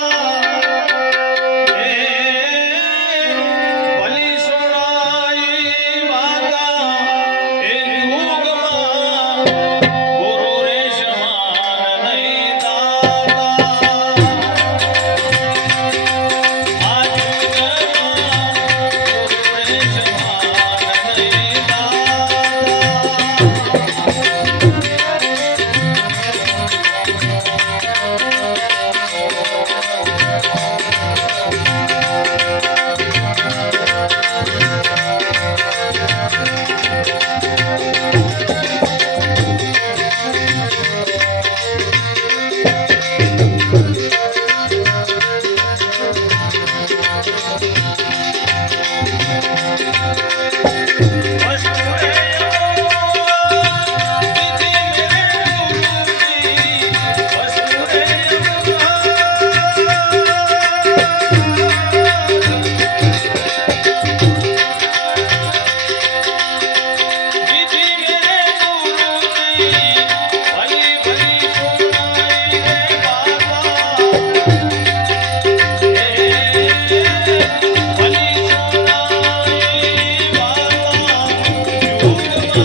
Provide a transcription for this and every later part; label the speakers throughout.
Speaker 1: ભલી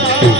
Speaker 1: Thank you.